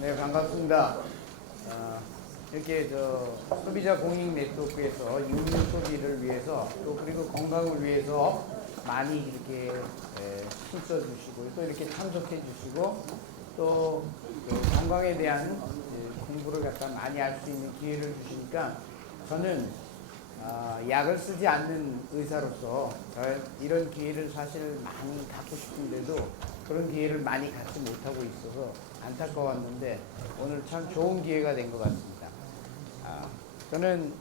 네, 반갑습니다. 이렇게 소비자 공익 네트워크에서 육류 소비를 위해서 또 그리고 건강을 위해서 많이 이렇게 힘써 주시고 또 이렇게 참석해 주시고 또 건강에 대한 공부를 갖다 많이 할 수 있는 기회를 주시니까 저는 약을 쓰지 않는 의사로서 이런 기회를 사실 많이 갖고 싶은데도 그런 기회를 많이 갖지 못하고 있어서 안타까웠는데 오늘 참 좋은 기회가 된 것 같습니다. 저는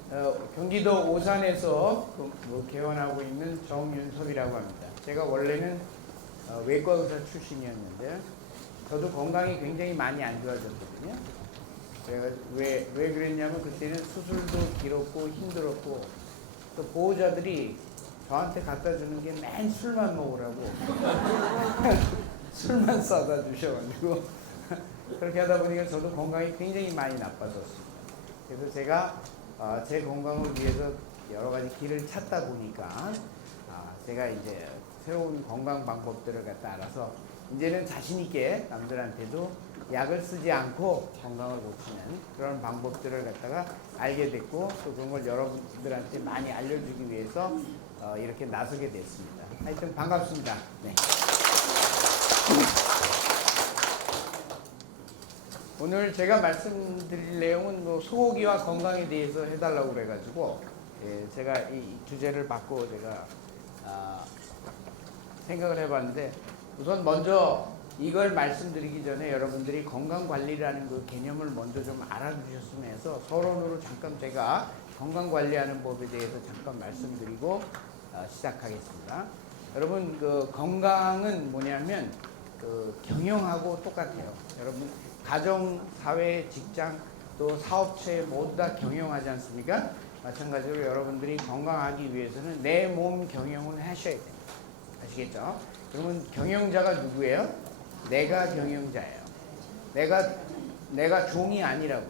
경기도 오산에서 개원하고 있는 정윤섭이라고 합니다. 제가 원래는 외과 의사 출신이었는데 저도 건강이 굉장히 많이 안 좋아졌거든요. 제가 왜 그랬냐면 그때는 수술도 길었고 힘들었고 또 보호자들이 저한테 갖다 주는 게 맨 술만 먹으라고 술만 싸다 주셔가지고 그렇게 하다 보니까 저도 건강이 굉장히 많이 나빠졌습니다. 그래서 제가 제 건강을 위해서 여러 가지 길을 찾다 보니까 제가 이제 새로운 건강 방법들을 갖다 알아서 이제는 자신 있게 남들한테도 약을 쓰지 않고 건강을 고치는 그런 방법들을 갖다가 알게 됐고 또 그런 걸 여러분들한테 많이 알려주기 위해서 이렇게 나서게 됐습니다. 하여튼 반갑습니다. 네. 오늘 제가 말씀드릴 내용은 소고기와 건강에 대해서 해달라고 그래가지고 제가 이 주제를 받고 제가 생각을 해봤는데 우선 먼저 이걸 말씀드리기 전에 여러분들이 건강관리라는 그 개념을 먼저 좀 알아주셨으면 해서 서론으로 잠깐 제가 건강관리하는 법에 대해서 잠깐 말씀드리고 시작하겠습니다. 여러분 그 건강은 뭐냐면 그 경영하고 똑같아요. 여러분 가정, 사회, 직장 또 사업체 모두 다 경영하지 않습니까? 마찬가지로 여러분들이 건강하기 위해서는 내 몸 경영을 하셔야 돼요. 아시겠죠? 그러면 경영자가 누구예요? 내가 경영자예요. 내가 종이 아니라고요.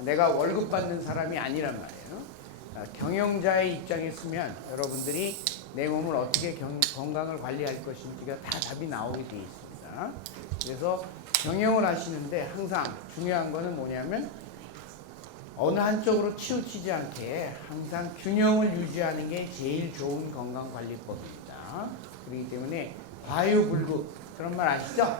내가 월급 받는 사람이 아니란 말이에요. 경영자의 입장에 서면 여러분들이 내 몸을 어떻게 건강을 관리할 것인지가 다 답이 나오게 되어 있습니다. 그래서 경영을 하시는데 항상 중요한 거는 뭐냐면 어느 한쪽으로 치우치지 않게 항상 균형을 유지하는 게 제일 좋은 건강관리법입니다. 그렇기 때문에 과유불급 그런 말 아시죠?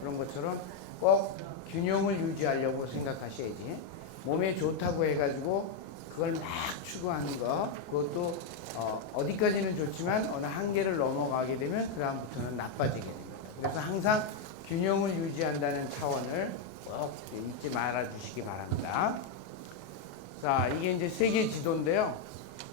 그런 것처럼 꼭 균형을 유지하려고 생각하셔야지 몸에 좋다고 해가지고 그걸 막 추구하는 거 그것도 어디까지는 좋지만 어느 한계를 넘어가게 되면 그 다음부터는 나빠지게 됩니다. 그래서 항상 균형을 유지한다는 차원을 꼭 잊지 말아 주시기 바랍니다. 자, 이게 이제 세계 지도인데요.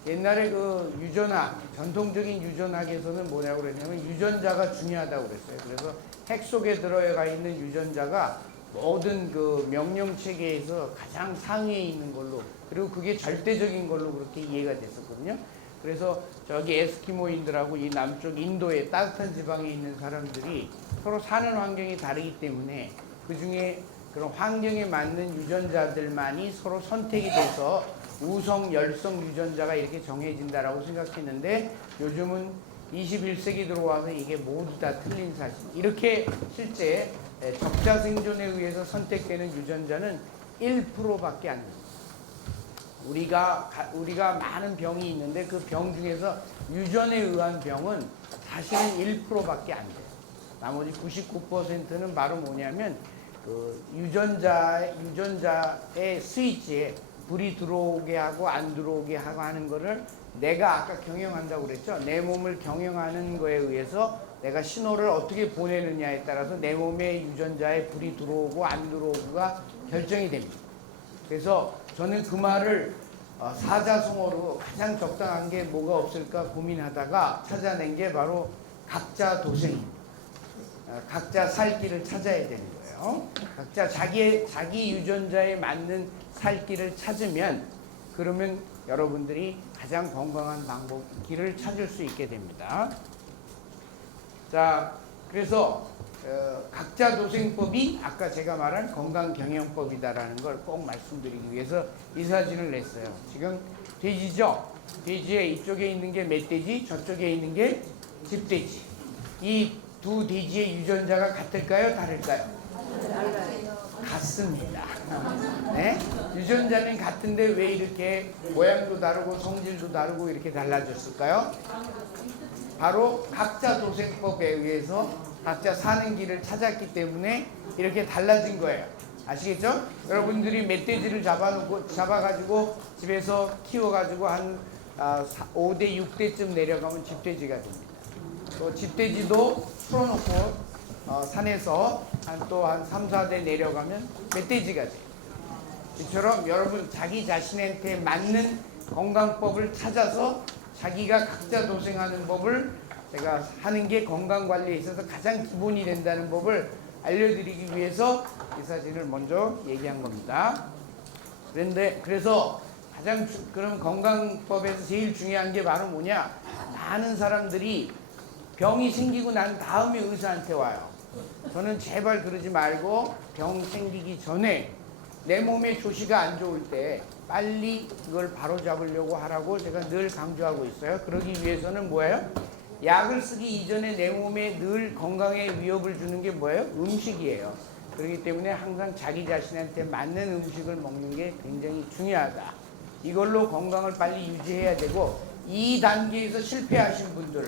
옛날에 그 유전학, 전통적인 유전학에서는 뭐냐고 그랬냐면 유전자가 중요하다고 그랬어요. 그래서 핵 속에 들어가 있는 유전자가 모든 그 명령 체계에서 가장 상위에 있는 걸로 그리고 그게 절대적인 걸로 그렇게 이해가 됐었거든요. 그래서 저기 에스키모인들하고 이 남쪽 인도의 따뜻한 지방에 있는 사람들이 서로 사는 환경이 다르기 때문에 그 중에 그런 환경에 맞는 유전자들만이 서로 선택이 돼서 우성, 열성 유전자가 이렇게 정해진다라고 생각했는데 요즘은 21세기 들어와서 이게 모두 다 틀린 사실. 이렇게 실제 적자 생존에 의해서 선택되는 유전자는 1%밖에 안 됩니다. 우리가 많은 병이 있는데 그 병 중에서 유전에 의한 병은 사실은 1%밖에 안 돼요. 나머지 99%는 바로 뭐냐면 그 유전자의 스위치에 불이 들어오게 하고 안 들어오게 하고 하는 거를 내가 아까 경영한다고 그랬죠. 내 몸을 경영하는 거에 의해서 내가 신호를 어떻게 보내느냐에 따라서 내 몸의 유전자에 불이 들어오고 안 들어오고가 결정이 됩니다. 그래서 저는 그 말을 사자성어로 가장 적당한 게 뭐가 없을까 고민하다가 찾아낸 게 바로 각자 도생입니다. 각자 살 길을 찾아야 되는 거예요. 각자 자기 유전자에 맞는 살 길을 찾으면 그러면 여러분들이 가장 건강한 방법 길을 찾을 수 있게 됩니다. 자, 그래서 각자 도생법이 아까 제가 말한 건강경영법이다라는 걸 꼭 말씀드리기 위해서 이 사진을 냈어요. 지금 돼지죠? 돼지의 이쪽에 있는 게 멧돼지, 저쪽에 있는 게 집돼지. 이 두 돼지의 유전자가 같을까요? 다를까요? 같습니다. 네? 유전자는 같은데 왜 이렇게 모양도 다르고 성질도 다르고 이렇게 달라졌을까요? 바로 각자 도생법에 의해서 각자 사는 길을 찾았기 때문에 이렇게 달라진 거예요. 아시겠죠? 여러분들이 멧돼지를 잡아가지고 집에서 키워가지고 한 5대, 6대쯤 내려가면 집돼지가 됩니다. 또 집돼지도 풀어놓고 산에서 한 3, 4대 내려가면 멧돼지가 돼요. 이처럼 여러분 자기 자신한테 맞는 건강법을 찾아서 자기가 각자 도생하는 법을 제가 하는 게 건강관리에 있어서 가장 기본이 된다는 법을 알려드리기 위해서 이 사진을 먼저 얘기한 겁니다. 그래서 그럼 건강법에서 제일 중요한 게 바로 뭐냐? 많은 사람들이 병이 생기고 난 다음에 의사한테 와요. 저는 제발 그러지 말고 병 생기기 전에 내 몸의 조시가 안 좋을 때 빨리 그걸 바로 잡으려고 하라고 제가 늘 강조하고 있어요. 그러기 위해서는 뭐예요? 약을 쓰기 이전에 내 몸에 늘 건강에 위협을 주는 게 뭐예요? 음식이에요. 그렇기 때문에 항상 자기 자신한테 맞는 음식을 먹는 게 굉장히 중요하다. 이걸로 건강을 빨리 유지해야 되고, 이 단계에서 실패하신 분들,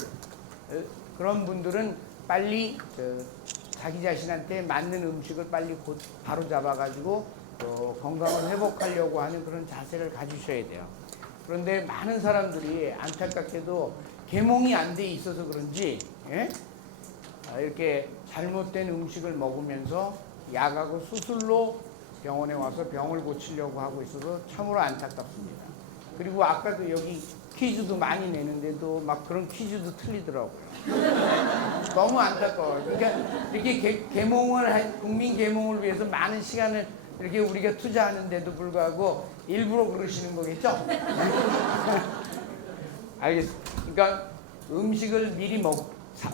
그런 분들은 빨리 자기 자신한테 맞는 음식을 빨리 바로 잡아가지고 또 건강을 회복하려고 하는 그런 자세를 가지셔야 돼요. 그런데 많은 사람들이 안타깝게도 계몽이 안 돼 있어서 그런지 이렇게 잘못된 음식을 먹으면서 약하고 수술로 병원에 와서 병을 고치려고 하고 있어서 참으로 안타깝습니다. 그리고 아까도 여기 퀴즈도 많이 내는데도 막 그런 퀴즈도 틀리더라고요. 너무 안타까워요. 그러니까 이렇게 국민 계몽을 위해서 많은 시간을 이렇게 우리가 투자하는데도 불구하고 일부러 그러시는 거겠죠? 알겠습니다. 그러니까 음식을 미리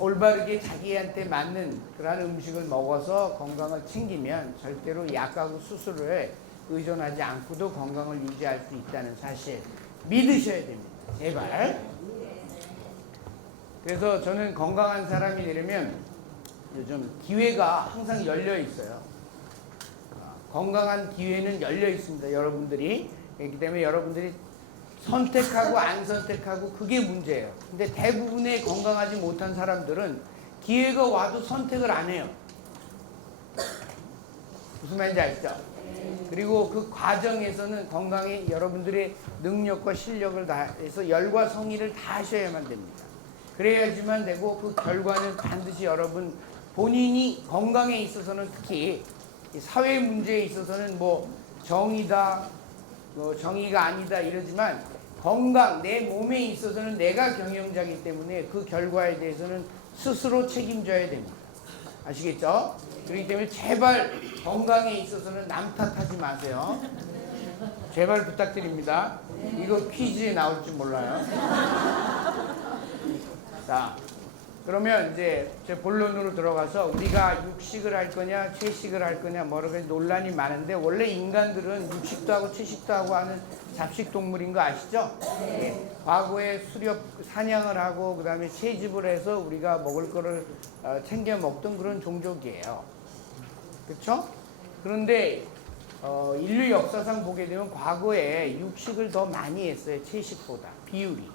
올바르게 자기한테 맞는 그런 음식을 먹어서 건강을 챙기면 절대로 약하고 수술에 의존하지 않고도 건강을 유지할 수 있다는 사실 믿으셔야 됩니다. 제발. 그래서 저는 건강한 사람이 되려면 요즘 기회가 항상 열려 있어요. 건강한 기회는 열려 있습니다. 여러분들이. 그렇기 때문에 여러분들이 선택하고 안 선택하고 그게 문제예요. 근데 대부분의 건강하지 못한 사람들은 기회가 와도 선택을 안 해요. 무슨 말인지 아시죠? 그리고 그 과정에서는 건강에 여러분들의 능력과 실력을 다해서 열과 성의를 다 하셔야만 됩니다. 그래야지만 되고 그 결과는 반드시 여러분 본인이 건강에 있어서는 특히 사회 문제에 있어서는 뭐 정의다, 정의가 아니다 이러지만 건강, 내 몸에 있어서는 내가 경영자이기 때문에 그 결과에 대해서는 스스로 책임져야 됩니다. 아시겠죠? 그렇기 때문에 제발 건강에 있어서는 남 탓하지 마세요. 제발 부탁드립니다. 이거 퀴즈에 나올 줄 몰라요. 자, 그러면 이제 제 본론으로 들어가서 우리가 육식을 할 거냐 채식을 할 거냐 여러 가지 논란이 많은데, 원래 인간들은 육식도 하고 채식도 하고 하는 잡식 동물인 거 아시죠? 네. 과거에 사냥을 하고 그 다음에 채집을 해서 우리가 먹을 거를 챙겨 먹던 그런 종족이에요. 그렇죠? 그런데 인류 역사상 보게 되면 과거에 육식을 더 많이 했어요. 채식보다 비율이.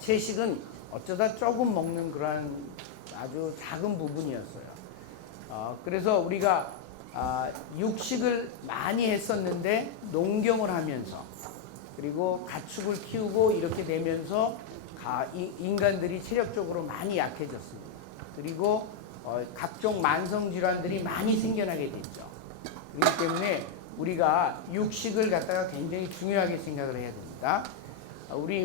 채식은 어쩌다 조금 먹는 그런 아주 작은 부분이었어요. 그래서 우리가 육식을 많이 했었는데 농경을 하면서 그리고 가축을 키우고 이렇게 되면서 인간들이 체력적으로 많이 약해졌습니다. 그리고 각종 만성질환들이 많이 생겨나게 됐죠. 그렇기 때문에 우리가 육식을 갖다가 굉장히 중요하게 생각을 해야 됩니다.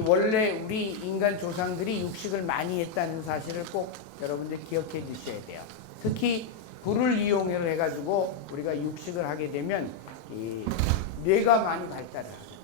원래 우리 인간 조상들이 육식을 많이 했다는 사실을 꼭 여러분들 기억해 주셔야 돼요. 특히 불을 이용을 해가지고 우리가 육식을 하게 되면 이 뇌가 많이 발달을 하죠.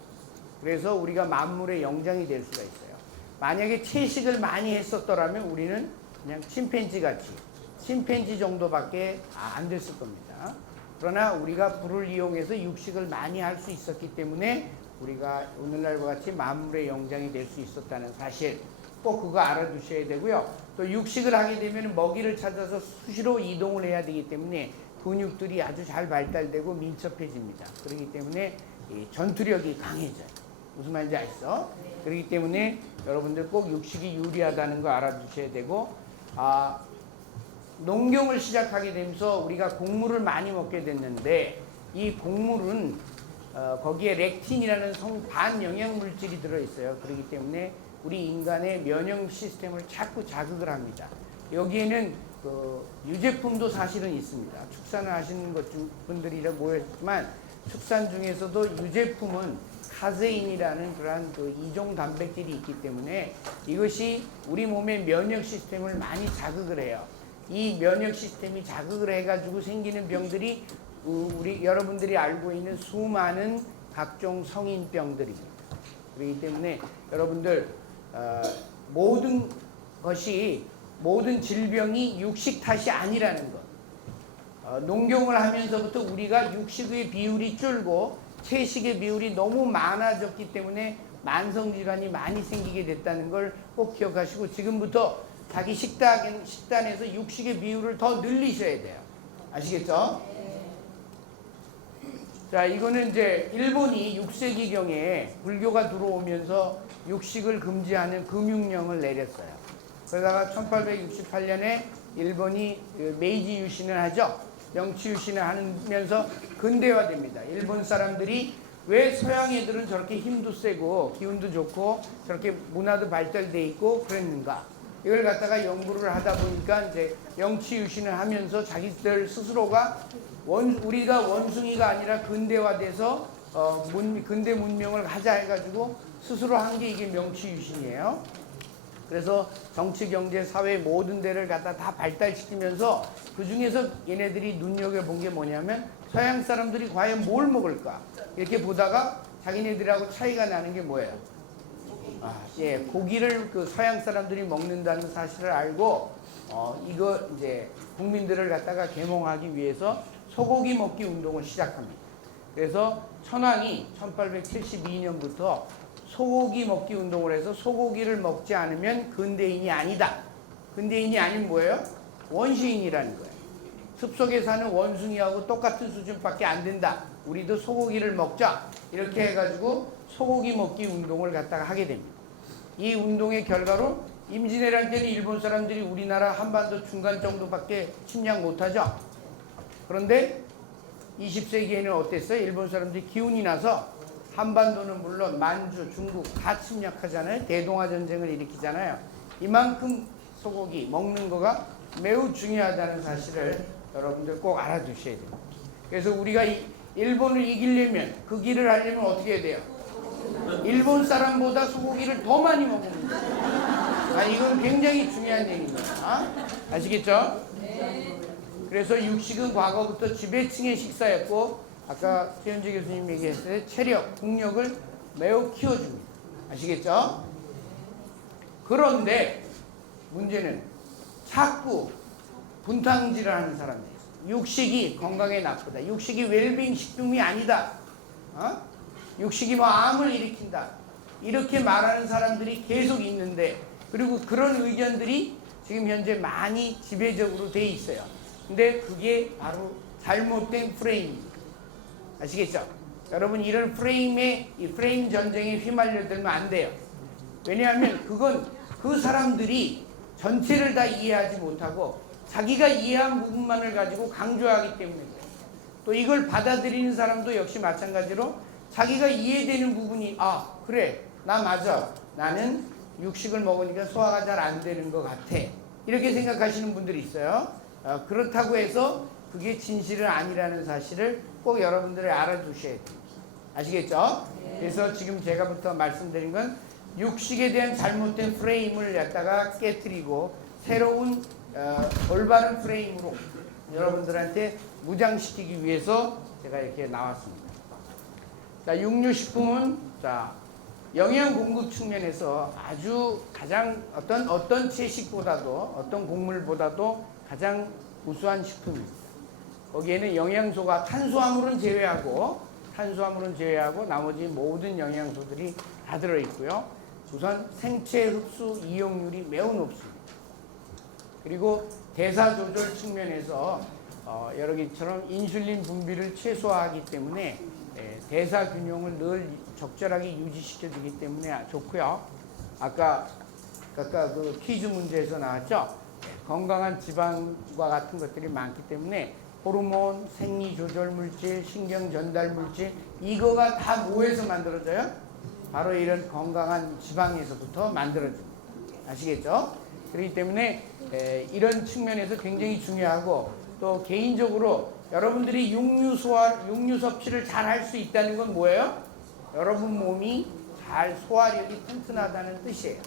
그래서 우리가 만물의 영장이 될 수가 있어요. 만약에 채식을 많이 했었더라면 우리는 그냥 침팬지 정도밖에 안 됐을 겁니다. 그러나 우리가 불을 이용해서 육식을 많이 할 수 있었기 때문에 우리가 오늘날과 같이 만물의 영장이 될 수 있었다는 사실 꼭 그거 알아두셔야 되고요. 또 육식을 하게 되면 먹이를 찾아서 수시로 이동을 해야 되기 때문에 근육들이 아주 잘 발달되고 밀접해집니다. 그렇기 때문에 이 전투력이 강해져요. 무슨 말인지 아시죠? 그렇기 때문에 여러분들 꼭 육식이 유리하다는 거 알아두셔야 되고, 농경을 시작하게 되면서 우리가 곡물을 많이 먹게 됐는데, 이 곡물은 거기에 렉틴이라는 반영양 물질이 들어있어요. 그렇기 때문에 우리 인간의 면역 시스템을 자꾸 자극을 합니다. 여기에는 유제품도 사실은 있습니다. 축산을 하시는 분들이 모였지만, 축산 중에서도 유제품은 카제인이라는 그러한 이종 단백질이 있기 때문에 이것이 우리 몸의 면역 시스템을 많이 자극을 해요. 이 면역 시스템이 자극을 해가지고 생기는 병들이 여러분들이 알고 있는 수많은 각종 성인병들입니다. 그렇기 때문에 여러분들 모든 질병이 육식 탓이 아니라는 것. 농경을 하면서부터 우리가 육식의 비율이 줄고 채식의 비율이 너무 많아졌기 때문에 만성질환이 많이 생기게 됐다는 걸 꼭 기억하시고, 지금부터 자기 식단에서 육식의 비율을 더 늘리셔야 돼요. 아시겠죠? 자, 이거는 이제 일본이 6세기경에 불교가 들어오면서 육식을 금지하는 금융령을 내렸어요. 그러다가 1868년에 일본이 메이지 유신을 하죠. 명치 유신을 하면서 근대화됩니다. 일본 사람들이 왜 서양 애들은 저렇게 힘도 세고 기운도 좋고 저렇게 문화도 발달돼 있고 그랬는가? 이걸 갖다가 연구를 하다 보니까 이제 명치 유신을 하면서 자기들 스스로가 우리가 원숭이가 아니라 근대화돼서 근대 문명을 하자 해가지고 스스로 한 게 이게 명치 유신이에요. 그래서 정치, 경제, 사회 모든 데를 갖다 다 발달시키면서 그 중에서 얘네들이 눈여겨본 게 뭐냐면 서양 사람들이 과연 뭘 먹을까? 이렇게 보다가 자기네들하고 차이가 나는 게 뭐예요? 고기를 서양 사람들이 먹는다는 사실을 알고 이거 이제 국민들을 갖다가 계몽하기 위해서 소고기 먹기 운동을 시작합니다. 그래서 천황이 1872년부터 소고기 먹기 운동을 해서 소고기를 먹지 않으면 근대인이 아니다. 근대인이 아니면 뭐예요? 원시인이라는 거예요. 숲속에 사는 원숭이하고 똑같은 수준밖에 안 된다. 우리도 소고기를 먹자. 이렇게 해가지고 소고기 먹기 운동을 갖다가 하게 됩니다. 이 운동의 결과로 임진왜란 때는 일본 사람들이 우리나라 한반도 중간 정도밖에 침략 못하죠. 그런데 20세기에는 어땠어요? 일본 사람들이 기운이 나서 한반도는 물론 만주, 중국 다 침략하잖아요. 대동아 전쟁을 일으키잖아요. 이만큼 소고기 먹는 거가 매우 중요하다는 사실을 여러분들 꼭 알아두셔야 돼요. 그래서 우리가 일본을 이기려면, 그 길을 하려면 어떻게 해야 돼요? 일본 사람보다 소고기를 더 많이 먹으면 돼요. 이건 굉장히 중요한 얘기입니다. 아시겠죠? 그래서 육식은 과거부터 지배층의 식사였고, 아까 최현재 교수님 얘기했을 때 체력, 국력을 매우 키워줍니다. 아시겠죠? 그런데 문제는 자꾸 분탕질을 하는 사람들이 있어요. 육식이 건강에 나쁘다. 육식이 웰빙 식품이 아니다. 육식이 암을 일으킨다. 이렇게 말하는 사람들이 계속 있는데, 그리고 그런 의견들이 지금 현재 많이 지배적으로 돼 있어요. 근데 그게 바로 잘못된 프레임입니다. 아시겠죠? 여러분, 이런 이 프레임 전쟁에 휘말려들면 안 돼요. 왜냐하면 그건 그 사람들이 전체를 다 이해하지 못하고 자기가 이해한 부분만을 가지고 강조하기 때문에, 또 이걸 받아들이는 사람도 역시 마찬가지로 자기가 이해되는 부분이 그래, 나 맞아, 나는 육식을 먹으니까 소화가 잘 안 되는 것 같아, 이렇게 생각하시는 분들이 있어요. 그렇다고 해서 그게 진실은 아니라는 사실을 꼭 여러분들이 알아두셔야 돼요. 아시겠죠? 그래서 지금 제가부터 말씀드린 건 육식에 대한 잘못된 프레임을 갖다가 깨트리고 새로운 올바른 프레임으로 여러분들한테 무장시키기 위해서 제가 이렇게 나왔습니다. 자, 육류식품은 영양 공급 측면에서 아주 가장 어떤 채식보다도 어떤 곡물보다도 가장 우수한 식품입니다. 거기에는 영양소가 탄수화물은 제외하고 나머지 모든 영양소들이 다 들어있고요. 우선 생체 흡수 이용률이 매우 높습니다. 그리고 대사 조절 측면에서 여러 개처럼 인슐린 분비를 최소화하기 때문에 대사 균형을 늘 적절하게 유지시켜주기 때문에 좋고요. 아까 그 퀴즈 문제에서 나왔죠. 건강한 지방과 같은 것들이 많기 때문에 호르몬, 생리조절 물질, 신경 전달 물질 이거가 다 뭐에서 만들어져요? 바로 이런 건강한 지방에서부터 만들어집니다. 아시겠죠? 그렇기 때문에 이런 측면에서 굉장히 중요하고 또 개인적으로 여러분들이 육류 섭취를 잘 할 수 있다는 건 뭐예요? 여러분 몸이 잘 소화력이 튼튼하다는 뜻이에요.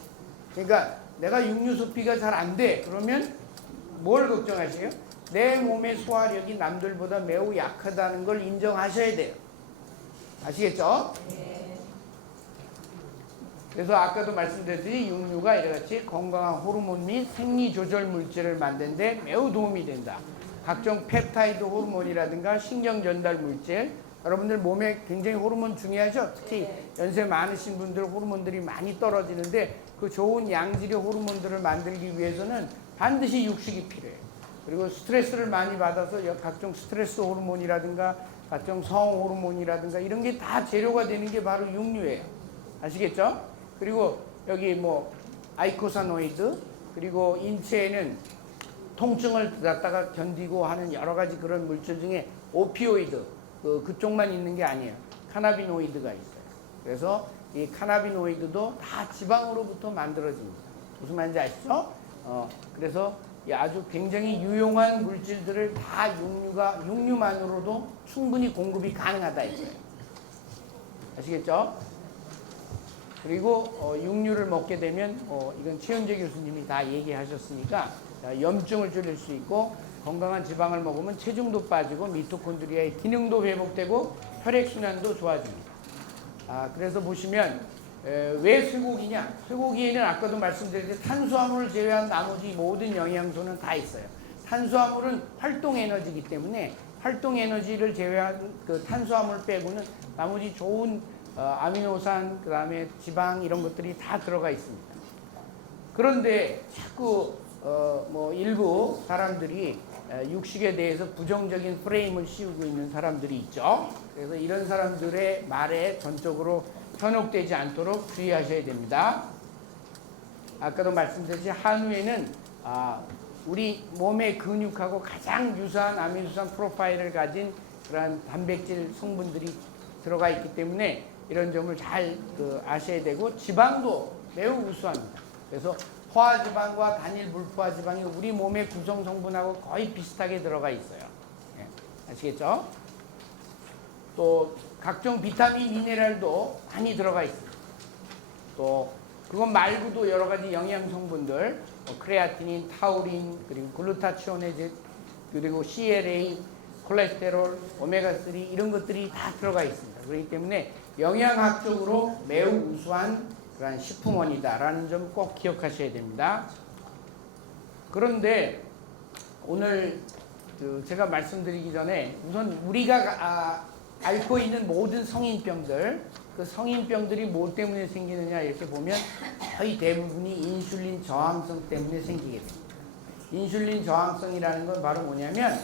그러니까 내가 육류 섭취가 잘 안 돼. 그러면 뭘 걱정하세요? 내 몸의 소화력이 남들보다 매우 약하다는 걸 인정하셔야 돼요. 아시겠죠? 그래서 아까도 말씀드렸듯이 육류가 이렇게 건강한 호르몬 및 생리조절 물질을 만드는 데 매우 도움이 된다. 각종 펩타이드 호르몬이라든가 신경전달 물질, 여러분들 몸에 굉장히 호르몬 중요하죠? 특히 연세 많으신 분들 호르몬들이 많이 떨어지는데 그 좋은 양질의 호르몬들을 만들기 위해서는 반드시 육식이 필요해요. 그리고 스트레스를 많이 받아서 각종 스트레스 호르몬이라든가 각종 성 호르몬이라든가 이런 게 다 재료가 되는 게 바로 육류예요. 아시겠죠? 그리고 여기 뭐 아이코사노이드, 그리고 인체에는 통증을 갖다가 견디고 하는 여러 가지 그런 물질 중에 오피오이드, 그쪽만 있는 게 아니에요. 카나비노이드가 있어요. 그래서 이 카나비노이드도 다 지방으로부터 만들어집니다. 무슨 말인지 아시죠? 그래서 아주 굉장히 유용한 물질들을 다 육류만으로도 충분히 공급이 가능하다 이거예요. 아시겠죠? 그리고 육류를 먹게 되면 이건 최은재 교수님이 다 얘기하셨으니까 염증을 줄일 수 있고 건강한 지방을 먹으면 체중도 빠지고 미토콘드리아의 기능도 회복되고 혈액순환도 좋아집니다. 그래서 보시면 왜 쇠고기냐? 쇠고기에는 아까도 말씀드렸듯이 탄수화물을 제외한 나머지 모든 영양소는 다 있어요. 탄수화물은 활동 에너지이기 때문에 활동 에너지를 제외한 그 탄수화물 빼고는 나머지 좋은 아미노산, 그 다음에 지방 이런 것들이 다 들어가 있습니다. 그런데 자꾸 뭐 일부 사람들이 육식에 대해서 부정적인 프레임을 씌우고 있는 사람들이 있죠. 그래서 이런 사람들의 말에 전적으로 현혹되지 않도록 주의하셔야 됩니다. 아까도 말씀드렸듯이 한우에는 우리 몸의 근육하고 가장 유사한 아미노산 프로파일을 가진 그러한 단백질 성분들이 들어가 있기 때문에 이런 점을 잘 아셔야 되고 지방도 매우 우수합니다. 그래서 포화지방과 단일 불포화지방이 우리 몸의 구성 성분하고 거의 비슷하게 들어가 있어요. 아시겠죠? 또 각종 비타민, 미네랄도 많이 들어가 있습니다. 또 그것 말고도 여러 가지 영양 성분들, 크레아티닌, 타우린, 그리고 글루타치오네제, 그리고 CLA, 콜레스테롤, 오메가3 이런 것들이 다 들어가 있습니다. 그렇기 때문에 영양학적으로 매우 우수한 그런 식품원이다라는 점 꼭 기억하셔야 됩니다. 그런데 오늘 제가 말씀드리기 전에 우선 우리가 앓고 있는 모든 성인병들, 그 성인병들이 뭐 때문에 생기느냐 이렇게 보면 거의 대부분이 인슐린 저항성 때문에 생기게 됩니다. 인슐린 저항성이라는 건 바로 뭐냐면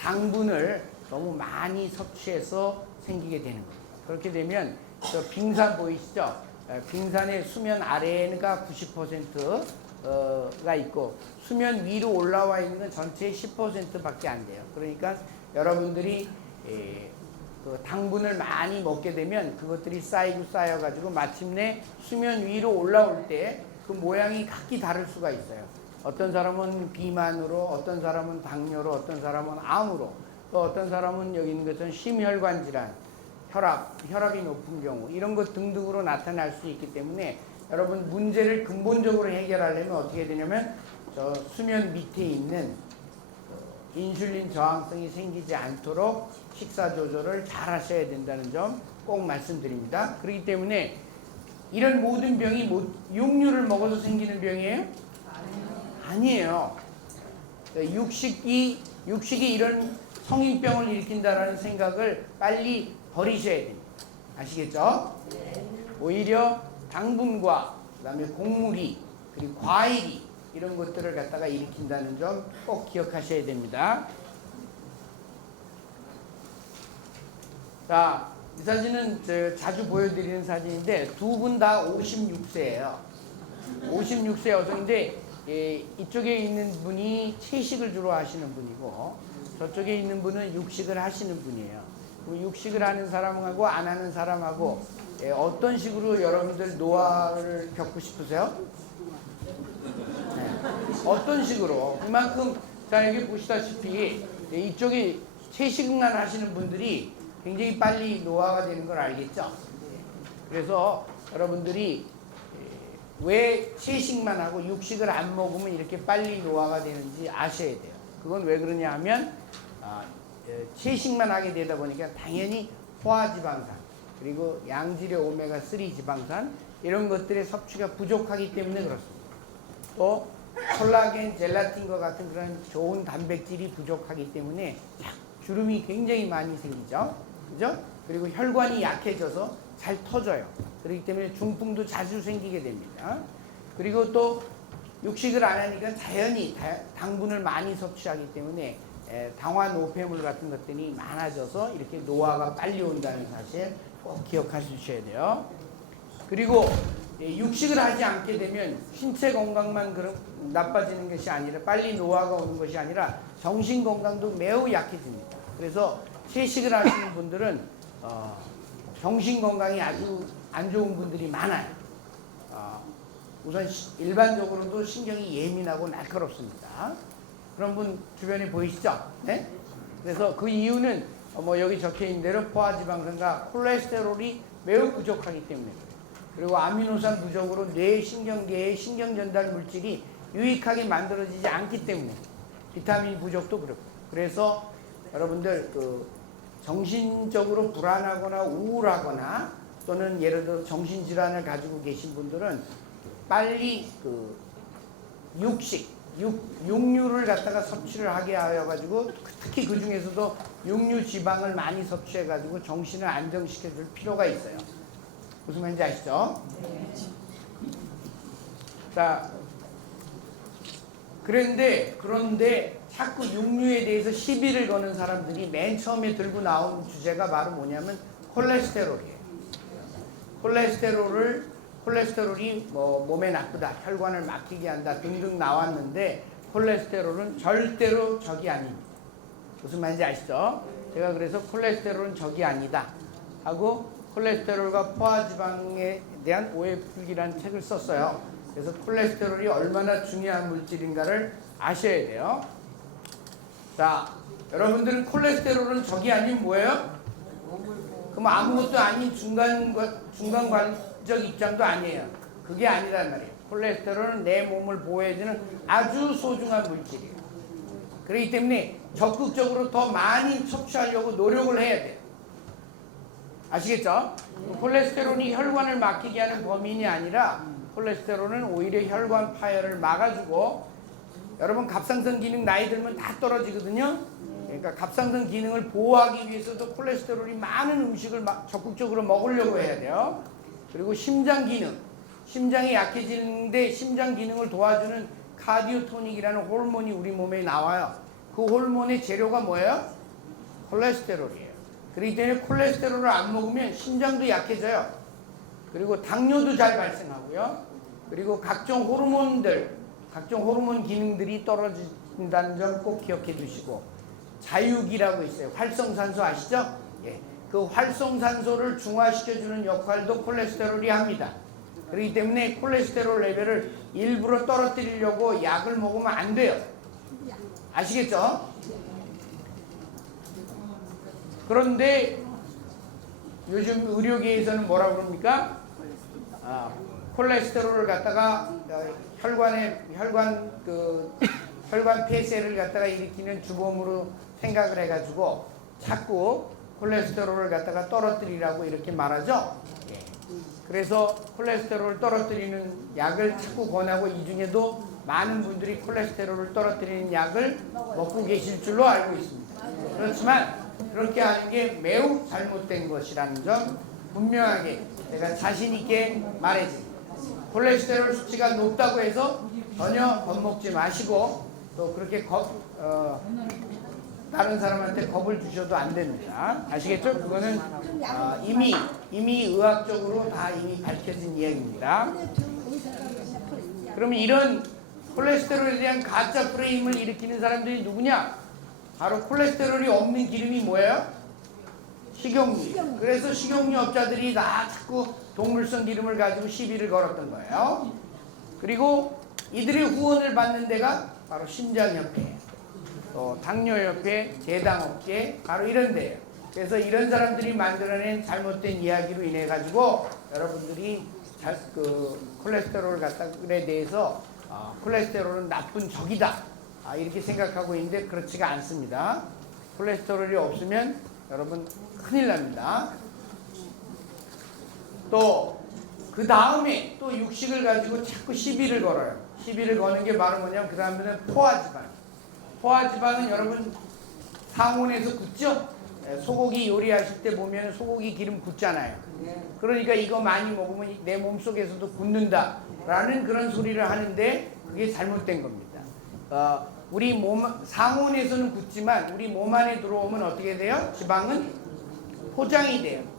당분을 너무 많이 섭취해서 생기게 되는 겁니다. 그렇게 되면 저 빙산 보이시죠? 빙산의 수면 아래가 90%가 있고 수면 위로 올라와 있는 건 전체의 10%밖에 안 돼요. 그러니까 여러분들이 그 당분을 많이 먹게 되면 그것들이 쌓여가지고 마침내 수면 위로 올라올 때 그 모양이 각기 다를 수가 있어요. 어떤 사람은 비만으로, 어떤 사람은 당뇨로, 어떤 사람은 암으로, 또 어떤 사람은 여기 있는 것은 심혈관 질환, 혈압이 높은 경우 이런 것 등등으로 나타날 수 있기 때문에 여러분 문제를 근본적으로 해결하려면 어떻게 되냐면 저 수면 밑에 있는 인슐린 저항성이 생기지 않도록 식사 조절을 잘 하셔야 된다는 점 꼭 말씀드립니다. 그렇기 때문에 이런 모든 병이 육류를 먹어서 생기는 병이에요? 아니에요. 육식이 이런 성인병을 일으킨다는 생각을 빨리 버리셔야 됩니다. 아시겠죠? 오히려 당분과 그다음에 곡물이 그리고 과일이 이런 것들을 갖다가 일으킨다는 점 꼭 기억하셔야 됩니다. 자, 이 사진은 자주 보여드리는 사진인데 두 분 다 56세예요. 56세 여성인데 이쪽에 있는 분이 채식을 주로 하시는 분이고 저쪽에 있는 분은 육식을 하시는 분이에요. 육식을 하는 사람하고 안 하는 사람하고 어떤 식으로 여러분들 노화를 겪고 싶으세요? 네. 어떤 식으로? 그만큼 자 여기 보시다시피 이쪽이 채식만 하시는 분들이 굉장히 빨리 노화가 되는 걸 알겠죠? 그래서 여러분들이 왜 채식만 하고 육식을 안 먹으면 이렇게 빨리 노화가 되는지 아셔야 돼요. 그건 왜 그러냐 하면 채식만 하게 되다 보니까 당연히 포화지방산 그리고 양질의 오메가3 지방산 이런 것들의 섭취가 부족하기 때문에 그렇습니다. 또 콜라겐, 젤라틴과 같은 그런 좋은 단백질이 부족하기 때문에 주름이 굉장히 많이 생기죠. 그죠? 그리고 혈관이 약해져서 잘 터져요. 그렇기 때문에 중풍도 자주 생기게 됩니다. 그리고 또 육식을 안 하니까 자연히 당분을 많이 섭취하기 때문에 당화 노폐물 같은 것들이 많아져서 이렇게 노화가 빨리 온다는 사실 꼭 기억하셔야 돼요. 그리고 육식을 하지 않게 되면 신체 건강만 나빠지는 것이 아니라 빨리 노화가 오는 것이 아니라 정신 건강도 매우 약해집니다. 그래서 채식을 하시는 분들은 정신 건강이 아주 안 좋은 분들이 많아요. 우선 일반적으로도 신경이 예민하고 날카롭습니다. 그런 분 주변에 보이시죠? 네? 그래서 그 이유는 여기 적혀 있는 대로 포화지방산과 콜레스테롤이 매우 부족하기 때문에 그래요. 그리고 아미노산 부족으로 뇌 신경계의 신경전달 물질이 유익하게 만들어지지 않기 때문에 비타민 부족도 그렇고 그래서 여러분들 정신적으로 불안하거나 우울하거나 또는 예를 들어 정신질환을 가지고 계신 분들은 빨리 육류를 갖다가 섭취를 하게 하여가지고 특히 그 중에서도 육류 지방을 많이 섭취해가지고 정신을 안정시켜줄 필요가 있어요. 무슨 말인지 아시죠? 네. 자, 그런데 자꾸 육류에 대해서 시비를 거는 사람들이 맨 처음에 들고 나온 주제가 바로 뭐냐면 콜레스테롤이에요. 콜레스테롤이 몸에 나쁘다, 혈관을 막히게 한다 등등 나왔는데 콜레스테롤은 절대로 적이 아닙니다. 무슨 말인지 아시죠? 제가 그래서 콜레스테롤은 적이 아니다 하고 콜레스테롤과 포화지방에 대한 오해풀기라는 책을 썼어요. 그래서 콜레스테롤이 얼마나 중요한 물질인가를 아셔야 돼요. 자, 여러분들은 콜레스테롤은 적이 아니면 뭐예요? 그럼 아무것도 아닌 중간관적 입장도 아니에요. 그게 아니란 말이에요. 콜레스테롤은 내 몸을 보호해주는 아주 소중한 물질이에요. 그렇기 때문에 적극적으로 더 많이 섭취하려고 노력을 해야 돼요. 아시겠죠? 콜레스테롤이 혈관을 막히게 하는 범인이 아니라 콜레스테롤은 오히려 혈관 파열을 막아주고 여러분 갑상선 기능 나이 들면 다 떨어지거든요. 그러니까 갑상선 기능을 보호하기 위해서도 콜레스테롤이 많은 음식을 적극적으로 먹으려고 해야 돼요. 그리고 심장 기능, 심장이 약해지는데 심장 기능을 도와주는 카디오토닉이라는 호르몬이 우리 몸에 나와요. 그 호르몬의 재료가 뭐예요? 콜레스테롤이에요. 그렇기 때문에 콜레스테롤을 안 먹으면 심장도 약해져요. 그리고 당뇨도 잘 발생하고요. 그리고 각종 호르몬 기능들이 떨어진다는 점 꼭 기억해 두시고 자유기라고 있어요. 활성산소 아시죠? 예. 그 활성산소를 중화시켜주는 역할도 콜레스테롤이 합니다. 그렇기 때문에 콜레스테롤 레벨을 일부러 떨어뜨리려고 약을 먹으면 안 돼요. 아시겠죠? 그런데 요즘 의료계에서는 뭐라고 그럽니까? 콜레스테롤을 갖다가 혈관 폐쇄를 갖다가 일으키는 주범으로 생각을 해가지고 자꾸 콜레스테롤을 갖다가 떨어뜨리라고 이렇게 말하죠. 예. 그래서 콜레스테롤을 떨어뜨리는 약을 자꾸 권하고 이 중에도 많은 분들이 콜레스테롤을 떨어뜨리는 약을 먹고 계실 줄로 알고 있습니다. 그렇지만 그렇게 하는 게 매우 잘못된 것이라는 점 분명하게 제가 자신 있게 말해줍니다. 콜레스테롤 수치가 높다고 해서 전혀 겁먹지 마시고 또 그렇게 다른 사람한테 겁을 주셔도 안 됩니다. 아시겠죠? 그거는 이미 의학적으로 다 이미 밝혀진 이야기입니다. 그러면 이런 콜레스테롤에 대한 가짜 프레임을 일으키는 사람들이 누구냐? 바로 콜레스테롤이 없는 기름이 뭐예요? 식용유. 그래서 식용유 업자들이 다 자꾸 동물성 기름을 가지고 시비를 걸었던 거예요. 그리고 이들의 후원을 받는 데가 바로 심장협회, 또 당뇨협회, 제당업계, 바로 이런 데예요. 그래서 이런 사람들이 만들어낸 잘못된 이야기로 인해 가지고 여러분들이 콜레스테롤 갖다에 대해서 콜레스테롤은 나쁜 적이다, 이렇게 생각하고 있는데 그렇지가 않습니다. 콜레스테롤이 없으면 여러분 큰일 납니다. 또 그 다음에 또 육식을 가지고 자꾸 시비를 걸어요. 시비를 거는 게 바로 뭐냐면 그 다음에는 포화지방. 포화지방은 여러분 상온에서 굽죠? 소고기 요리하실 때 보면 소고기 기름 굽잖아요. 그러니까 이거 많이 먹으면 내 몸속에서도 굽는다 라는 그런 소리를 하는데 그게 잘못된 겁니다. 우리 몸 상온에서는 굽지만 우리 몸 안에 들어오면 어떻게 돼요? 지방은 포장이 돼요.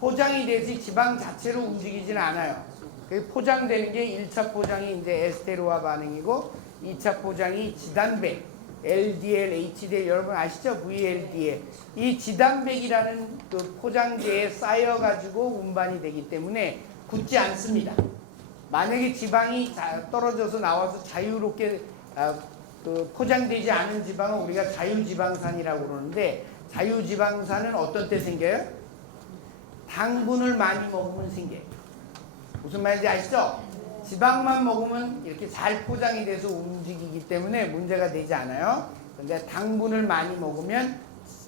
포장이 되지 지방 자체로 움직이지는 않아요. 그 포장되는 게 1차 포장이 이제 에스테르와 반응이고 2차 포장이 지단백, LDL, HDL 여러분 아시죠? VLDL. 이 지단백이라는 그 포장재에 쌓여가지고 운반이 되기 때문에 굳지 않습니다. 만약에 지방이 떨어져서 나와서 자유롭게 포장되지 않은 지방은 우리가 자유지방산이라고 그러는데 자유지방산은 어떤 때 생겨요? 당분을 많이 먹으면 생겨요. 무슨 말인지 아시죠? 지방만 먹으면 이렇게 잘 포장이 돼서 움직이기 때문에 문제가 되지 않아요. 그런데 당분을 많이 먹으면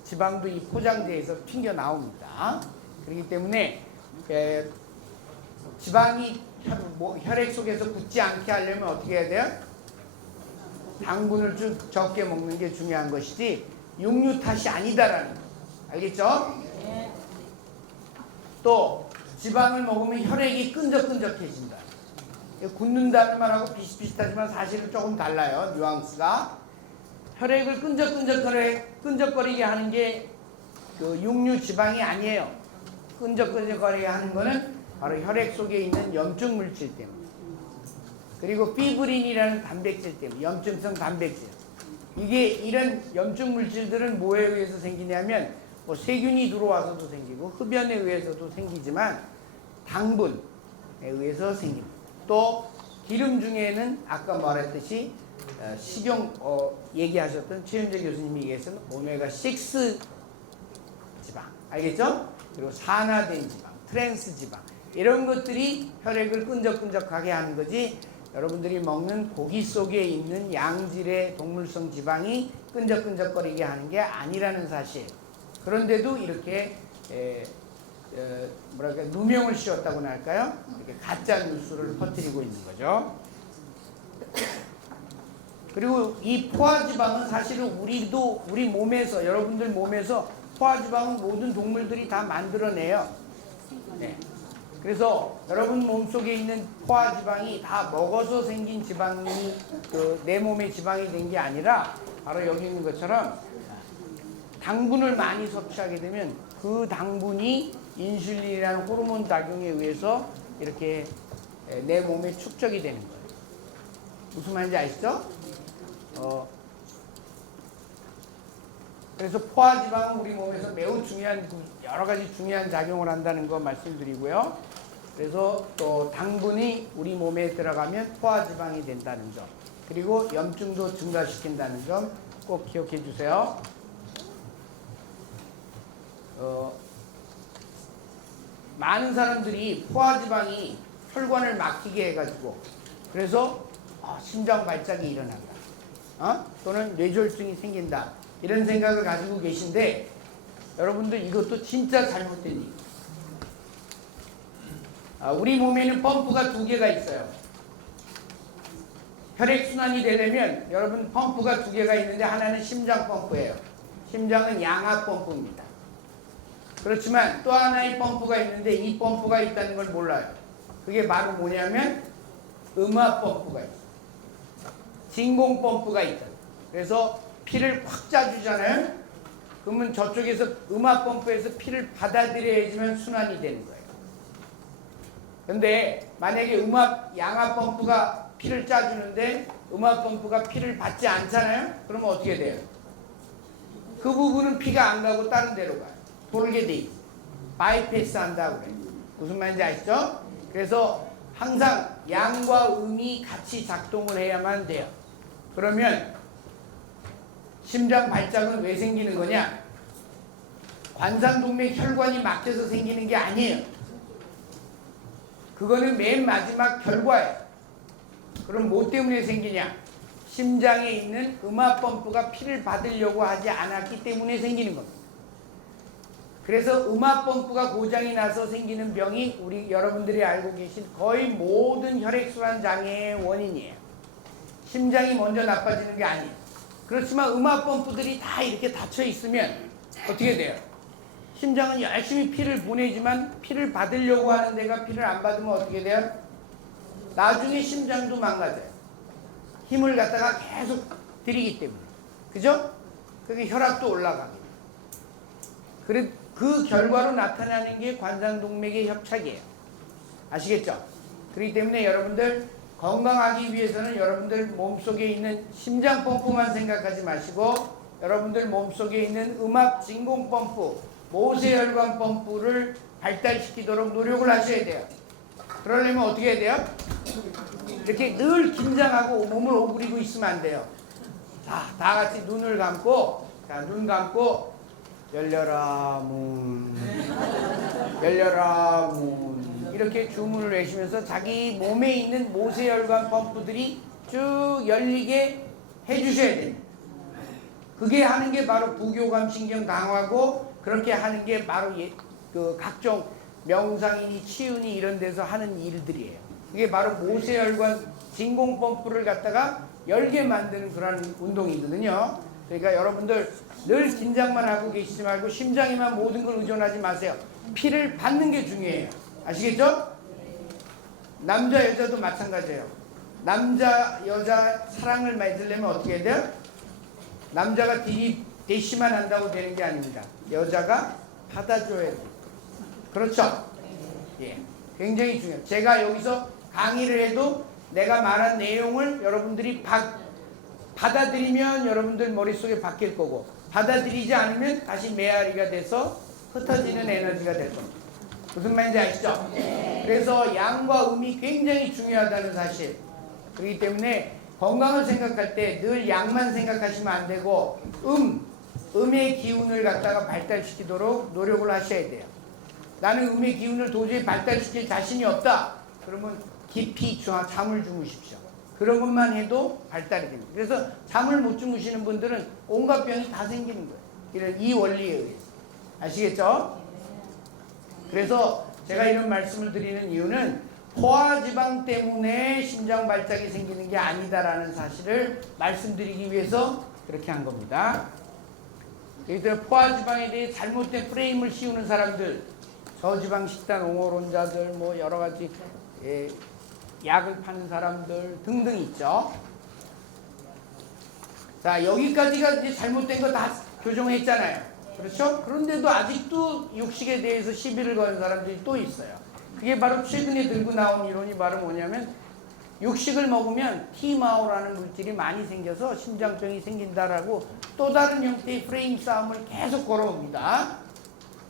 지방도 이 포장재에서 튕겨 나옵니다. 그렇기 때문에 지방이 혈액 속에서 굳지 않게 하려면 어떻게 해야 돼요? 당분을 좀 적게 먹는 게 중요한 것이지 육류 탓이 아니다라는 거. 알겠죠? 또 지방을 먹으면 혈액이 끈적끈적해진다. 굳는다는 말하고 비슷비슷하지만 사실은 조금 달라요. 뉘앙스가. 혈액을 끈적거리게 하는 게 그 육류 지방이 아니에요. 끈적끈적거리게 하는 거는 바로 혈액 속에 있는 염증 물질 때문에. 그리고 피브린이라는 단백질 때문에, 염증성 단백질. 이게 이런 염증 물질들은 뭐에 의해서 생기냐면 뭐 세균이 들어와서도 생기고 흡연에 의해서도 생기지만 당분에 의해서 생깁니다. 또 기름 중에는 아까 말했듯이 얘기하셨던 최윤재 교수님이 얘기했던 오메가6 지방 알겠죠? 그리고 산화된 지방, 트랜스 지방 이런 것들이 혈액을 끈적끈적하게 하는 거지 여러분들이 먹는 고기 속에 있는 양질의 동물성 지방이 끈적끈적거리게 하는 게 아니라는 사실. 그런데도 이렇게 누명을 씌웠다고나 할까요? 이렇게 가짜 뉴스를 퍼뜨리고 있는 거죠. 그리고 이 포화지방은 사실은 우리 몸에서 여러분들 몸에서 포화지방은 모든 동물들이 다 만들어내요. 네. 그래서 여러분 몸속에 있는 포화지방이 다 먹어서 생긴 지방이 내 몸의 지방이 된 게 아니라 바로 여기 있는 것처럼 당분을 많이 섭취하게 되면 그 당분이 인슐린이라는 호르몬 작용에 의해서 이렇게 내 몸에 축적이 되는 거예요. 무슨 말인지 아시죠? 그래서 포화지방은 우리 몸에서 매우 중요한 여러 가지 중요한 작용을 한다는 거 말씀드리고요. 그래서 또 당분이 우리 몸에 들어가면 포화지방이 된다는 점, 그리고 염증도 증가시킨다는 점 꼭 기억해 주세요. 많은 사람들이 포화지방이 혈관을 막히게 해가지고 그래서 심장 발작이 일어난다, 또는 뇌졸중이 생긴다 이런 생각을 가지고 계신데 여러분들 이것도 진짜 잘못된 얘기예요. 우리 몸에는 펌프가 2개가 있어요. 혈액순환이 되려면 여러분 펌프가 2개가 있는데 하나는 심장 펌프예요. 심장은 양압 펌프입니다. 그렇지만 또 하나의 펌프가 있는데 이 펌프가 있다는 걸 몰라요. 그게 바로 뭐냐면 음압 펌프가 있어요. 진공 펌프가 있다. 그래서 피를 확 짜주잖아요. 그러면 저쪽에서 음압펌프에서 피를 받아들여야지만 순환이 되는 거예요. 근데 만약에 양압펌프가 피를 짜주는데 음압펌프가 피를 받지 않잖아요. 그러면 어떻게 돼요? 그 부분은 피가 안 가고 다른 데로 가요. 돌게 돼 있어요. 바이패스 한다고 그래요. 무슨 말인지 아시죠? 그래서 항상 양과 음이 같이 작동을 해야만 돼요. 그러면 심장 발작은 왜 생기는 거냐? 관상동맥 혈관이 막혀서 생기는 게 아니에요. 그거는 맨 마지막 결과예요. 그럼 뭐 때문에 생기냐? 심장에 있는 음압펌프가 피를 받으려고 하지 않았기 때문에 생기는 겁니다. 그래서 음압펌프가 고장이 나서 생기는 병이 우리 여러분들이 알고 계신 거의 모든 혈액순환 장애의 원인이에요. 심장이 먼저 나빠지는 게 아니에요. 그렇지만 음압펌프들이 다 이렇게 닫혀 있으면 어떻게 돼요? 심장은 열심히 피를 보내지만 피를 받으려고 하는 데가 피를 안 받으면 어떻게 돼요? 나중에 심장도 망가져요. 힘을 갖다가 계속 들이기 때문에. 그죠? 그게 혈압도 올라가게 돼요. 그래, 그 결과로 나타나는 게 관상동맥의 협착이에요. 아시겠죠? 그렇기 때문에 여러분들 건강하기 위해서는 여러분들 몸속에 있는 심장펌프만 생각하지 마시고 여러분들 몸속에 있는 음압진공펌프, 모세혈관 펌프를 발달시키도록 노력을 하셔야 돼요. 그러려면 어떻게 해야 돼요? 이렇게 늘 긴장하고 몸을 오그리고 있으면 안 돼요. 자, 다 같이 눈을 감고, 자, 눈 감고 열려라 문, 열려라 문 이렇게 주문을 외치면서 자기 몸에 있는 모세혈관 펌프들이 쭉 열리게 해주셔야 돼요. 그게 하는 게 바로 부교감신경 강화고 그렇게 하는 게 바로 그 각종 명상이니 치유니 이런 데서 하는 일들이에요. 이게 바로 모세혈관 진공펌프를 갖다가 열게 만드는 그런 운동이거든요. 그러니까 여러분들 늘 긴장만 하고 계시지 말고 심장에만 모든 걸 의존하지 마세요. 피를 받는 게 중요해요. 아시겠죠? 남자 여자도 마찬가지예요. 남자 여자 사랑을 맺으려면 어떻게 해야 돼요? 남자가 대시만 한다고 되는 게 아닙니다. 여자가 받아줘야 돼요. 그렇죠? 예, 굉장히 중요해요. 제가 여기서 강의를 해도 내가 말한 내용을 여러분들이 받아들이면 여러분들 머릿속에 박힐 거고 받아들이지 않으면 다시 메아리가 돼서 흩어지는 에너지가 될 겁니다. 무슨 말인지 아시죠? 그래서 양과 음이 굉장히 중요하다는 사실. 그렇기 때문에 건강을 생각할 때 늘 양만 생각하시면 안 되고 음의 기운을 갖다가 발달시키도록 노력을 하셔야 돼요. 나는 음의 기운을 도저히 발달시킬 자신이 없다. 그러면 깊이 잠을 주무십시오. 그런 것만 해도 발달이 됩니다. 그래서 잠을 못 주무시는 분들은 온갖 병이 다 생기는 거예요. 이 원리에 의해서. 아시겠죠? 그래서 제가 이런 말씀을 드리는 이유는 포화지방 때문에 심장 발작이 생기는 게 아니다라는 사실을 말씀드리기 위해서 그렇게 한 겁니다. 그래서 포화지방에 대해 잘못된 프레임을 씌우는 사람들, 저지방 식단 옹호론자들, 뭐 여러 가지 약을 파는 사람들 등등 있죠. 자, 여기까지가 이제 잘못된 거 다 교정했잖아요. 그렇죠? 그런데도 아직도 육식에 대해서 시비를 거는 사람들이 또 있어요. 그게 바로 최근에 들고 나온 이론이 바로 뭐냐면 육식을 먹으면 티마오라는 물질이 많이 생겨서 심장병이 생긴다라고 또 다른 형태의 프레임 싸움을 계속 걸어옵니다.